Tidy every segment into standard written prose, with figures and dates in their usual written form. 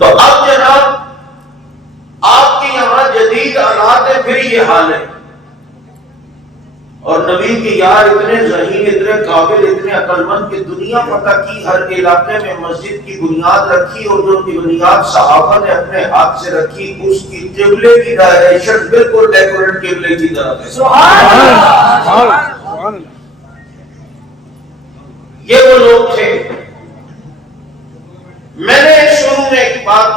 تو اب جناب آپ کے یہاں جدید آلات ہے، پھر یہ حال ہے. اور نبی کے یار اتنے ذہین، اتنے قابل، اتنے عقل مند کہ دنیا پتہ کی ہر علاقے میں مسجد کی بنیاد رکھی، اور جو بنیاد صحابہ نے اپنے ہاتھ سے رکھی اس کی قبلے کی ڈائریکشن بالکل ڈیکوریٹ قبلے کی طرف ہے. سبحان اللہ. یہ وہ لوگ تھے. میں نے شروع میں ایک بات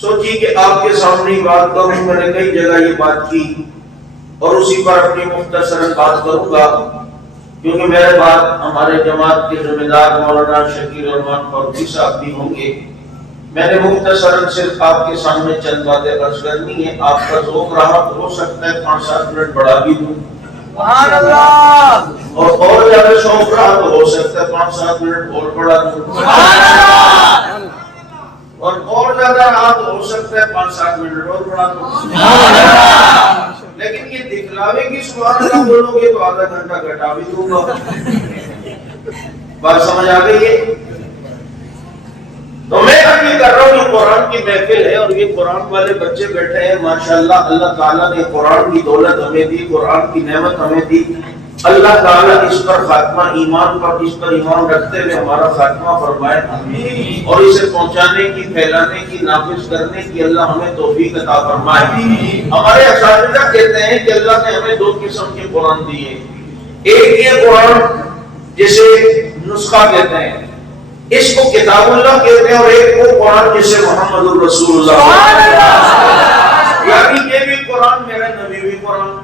سوچی کہ آپ کے سامنے بات کروں. میں نے کئی جگہ یہ بات کی اور اسی پر اپنی مختصر بات کروں گا، کیونکہ میرے بعد ہمارے جماعت کے ذمہ دار مولانا شکیل الرحمان فاروقی صاحب بھی ہوں گے. میں نے مختصراً صرف آپ کے سامنے چند باتیں عرض کرنی ہے. آپ کا ذوق رہا تو ہو سکتا ہے 5-7 منٹ بڑھا بھی دوں، سبحان اللہ، اور زیادہ شوق رہا تو ہو سکتا ہے 5-7 منٹ اور بڑھا دوں، سبحان اللہ، اور زیادہ رہا تو ہو سکتا ہے 5-7 منٹ اور بڑھا دوں، سبحان اللہ. لیکن یہ دکھلاوے کی سبحان اللہ بولو گے تو آدھا گھنٹہ گھٹا بھی دوں گا. بات سمجھ آ گئی ہے؟ تو میں اب یہ کر رہا ہوں، یہ قرآن کی محفل ہے اور یہ قرآن والے بچے بیٹھے ہیں ماشاءاللہ. اللہ تعالیٰ نے قرآن کی دولت ہمیں دی، قرآن کی نعمت ہمیں دی. اللہ تعالیٰ اس پر خاتمہ ایمان پر، اس پر ایمان رکھتے ہوئے ہمارا خاتمہ فرمائے، اور اسے پہنچانے کی، پھیلانے کی، نافذ کرنے کی اللہ ہمیں توفیق عطا فرمائے. ہمارے اساتذہ کہتے ہیں کہ اللہ نے ہمیں 2 قسم کے قرآن دیے. ایک یہ قرآن جسے نسخہ کہتے ہیں، اس کو کتاب اللہ کہتے ہیں، اور ایک وہ قرآن جسے محمد الرسول اللہ، یعنی یہ بھی قرآن میرا نبی بھی قرآن.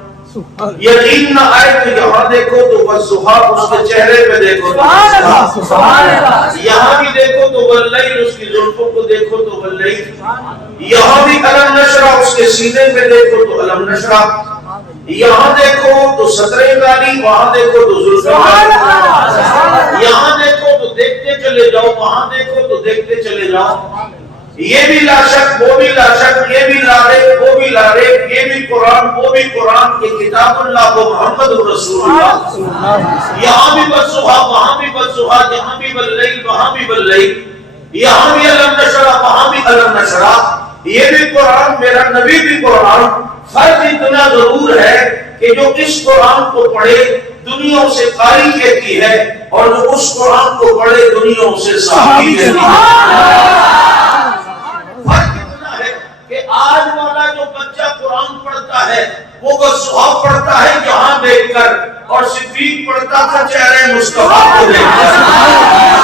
یقین نہ آئے تو یہاں دیکھو تو والضحیٰ، اس کے چہرے پہ دیکھو تو یہاں بھی دیکھو تو واللیل، اس کی زلفوں کو دیکھو تو واللیل، یہاں بھی الم نشرح، اس کے سینے پہ دیکھو تو الم نشرح، یہاں دیکھو تو سطریں کالی، وہاں دیکھو تو زلفیں کالی، یہاں دیکھو تو دیکھتے چلے جاؤ، وہاں دیکھو تو دیکھتے چلے جاؤ. یہ بھی لا شک، وہ بھی لا شک، یہ بھی لا ریب، وہ بھی لا ریب، یہ بھی قرآن، وہ بھی قرآن. یہ کتاب اللہ، وہ محمد رسول اللہ. یہاں بھی والضحیٰ، وہاں بھی والضحیٰ، یہاں بھی واللیل، وہاں بھی واللیل، یہاں بھی الم نشرح، وہاں بھی الم نشرح. یہ بھی قرآن میرا نبی بھی قرآن. فرق اتنا ضرور ہے کہ جو اس قرآن کو پڑھے دنیا سے قاری کہتی ہے، اور جو اس قرآن کو پڑھے دنیا سے صحابی کہتی ہے. فرق اتنا ہے کہ آج والا جو بچہ قرآن پڑھتا ہے وہ والضحیٰ پڑھتا ہے یہاں دیکھ کر، اور صدیق پڑھتا تھا چہرے مصطفیٰ کو دیکھ کر.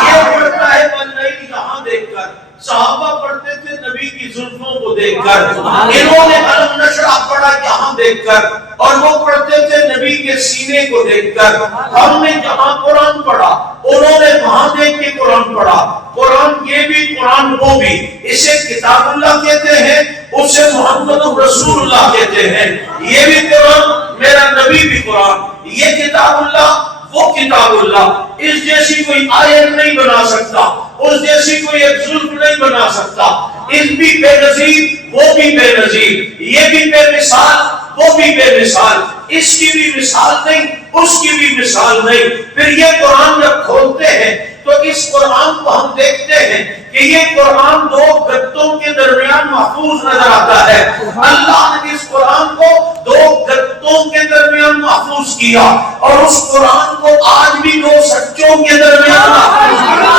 یہ پڑھتا ہے واللیل یہاں دیکھ کر، صحابہ پڑھتے تھے نبی کی زلفوں کو دیکھ کر، انہوں نے الم نشرح پڑھا یہاں دیکھ کر، اور وہ پڑھتے تھے نبی کے سینے کو دیکھ کر. ہم نے جہاں قرآن پڑھا انہوں نے وہاں دیکھ کے قرآن پڑھا. قرآن یہ بھی قرآن وہ بھی، اسے کتاب اللہ کہتے ہیں، اسے محمد رسول اللہ کہتے ہیں. یہ بھی قرآن میرا نبی بھی قرآن. یہ کتاب اللہ، وہ کتاب اللہ. اس جیسی کوئی آیت نہیں بنا سکتا، اس جیسی کوئی ایک ظلم نہیں بنا سکتا. اس بھی بے نظیر، وہ بھی بے نظیر. یہ بھی بے مثال، وہ بھی بے مثال. اس کی بھی مثال نہیں، اس کی بھی مثال نہیں. پھر یہ قرآن جب کھولتے ہیں تو اس قرآن کو ہم دیکھتے ہیں کہ یہ قرآن 2 گدوں کے درمیان محفوظ نظر آتا ہے. اللہ نے اس قرآن کو 2 گدوں کے درمیان محفوظ کیا، اور اس قرآن کو آج بھی 2 سچوں کے درمیان محفوظ کیا.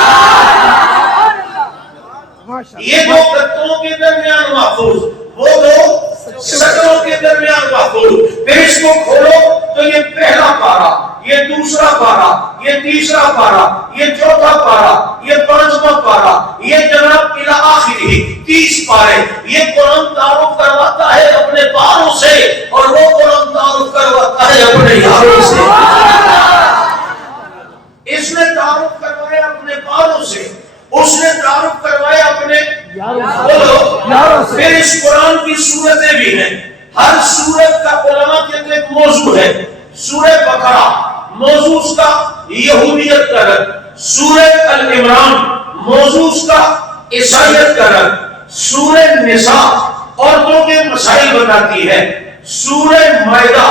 یہ 2 گدوں کے درمیان محفوظ، وہ 2 سچوں کے درمیان محفوظ. پھر اس کو کھولو تو یہ پہلا پارہ، یہ دوسرا پارہ، یہ تیسرا پارہ، یہ چوتھا پارہ، یہ 5واں پارہ، یہ جناب الی آخری 30 پارے. یہ قرآن تعارف کرواتا ہے اپنے پاروں سے، اور وہ قرآن تعارف کرواتا ہے اپنے یاروں سے. اس نے تعارف کروایا اپنے پاروں سے، اس نے تعارف کروایا اپنے یاروں سے. پھر اس قرآن کی صورتیں بھی ہیں. ہر صورت کا علماء کہتے ہیں موضوع ہے. سورہ بقرہ موضوع اس کا یہودیت کا رد، سورہ ال-عمران موضوع اس کا عیسائیت کا رد، سورہ نساء عورتوں کے مسائل بتاتی ہے، سورہ مائدہ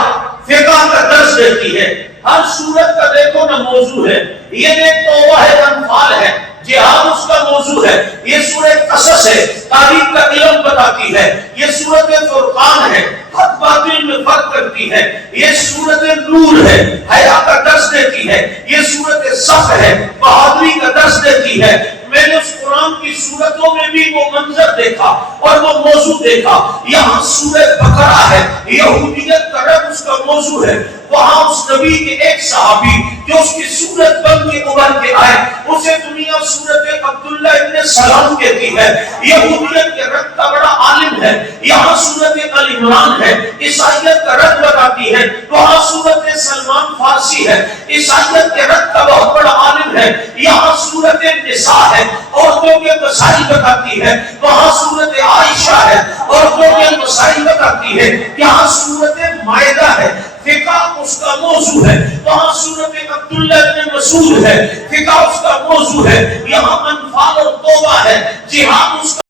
فقہ کا درس دیتی ہے. ہر سورت کا دیکھو نا موضوع ہے. یہ ایک توبہ ہے، انفال ہے. جہاد اس کا موضوع ہے. یہ سورہ قصص ہے، تاریخ کا علم بتاتی ہے. یہ سورۃ فرقان ہے، حق باطل میں فرق کرتی ہے. یہ سورۃ نور ہے، حیا کا درس دیتی ہے. یہ سورۃ صف ہے، بہادری کا درس دیتی ہے. میں نے اس قرآن کی سورتوں میں بھی وہ منظر دیکھا اور وہ موضوع دیکھا. یہاں سورہ بقرہ ہے، یہودیت کا رب اس کا موضوع ہے. وہاں اس نبی کے ایک صحابی جو اس کی صورت بن کے ابھر کے آئے، اسے دنیا صورت عبداللہ ابن سلام کہتی ہے. یہودیت کے رد کا بڑا عالم ہے. یہاں صورت ال عمران ہے، عیسائیت کا رد بتاتی ہے. وہاں صورت سلمان فارسی ہے، عیسائیت کے رد کا بہت بڑا عالم ہے. یہاں صورت نساء ہے، عورتوں کے مسائل بتاتی ہے. وہاں صورت عائشہ ہے، عورتوں کے مسائل بتاتی ہے. یہاں صورت مائدہ ہے، فقہ اس کا موضوع ہے. وہاں صورت عبداللہ بن مسعود ہے، فقہ اس کا موضوع ہے. یہاں انفال اور توبہ ہے، جہاد اس کا